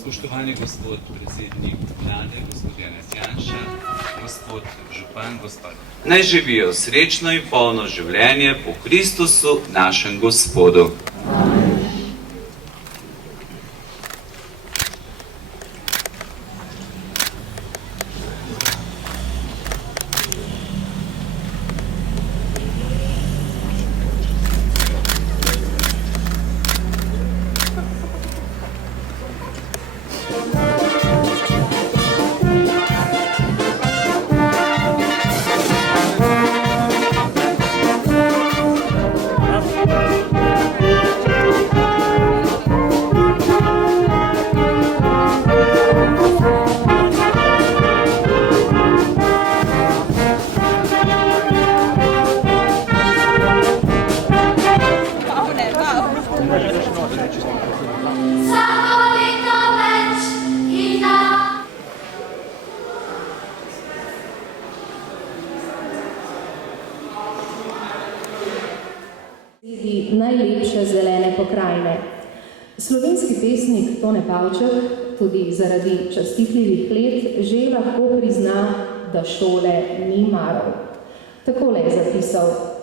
Spoštovani gospod predsednik vlade, gospod Janez Janša, gospod župan, gospod. Naj živijo srečno in polno življenje po Kristusu, našem Gospodu. Najlepše zelene pokrajine. Slovenski pesnik Tone Pavček tudi zaradi častitljivih let že lahko prizna, da šole ni maral. Takole je zapisal: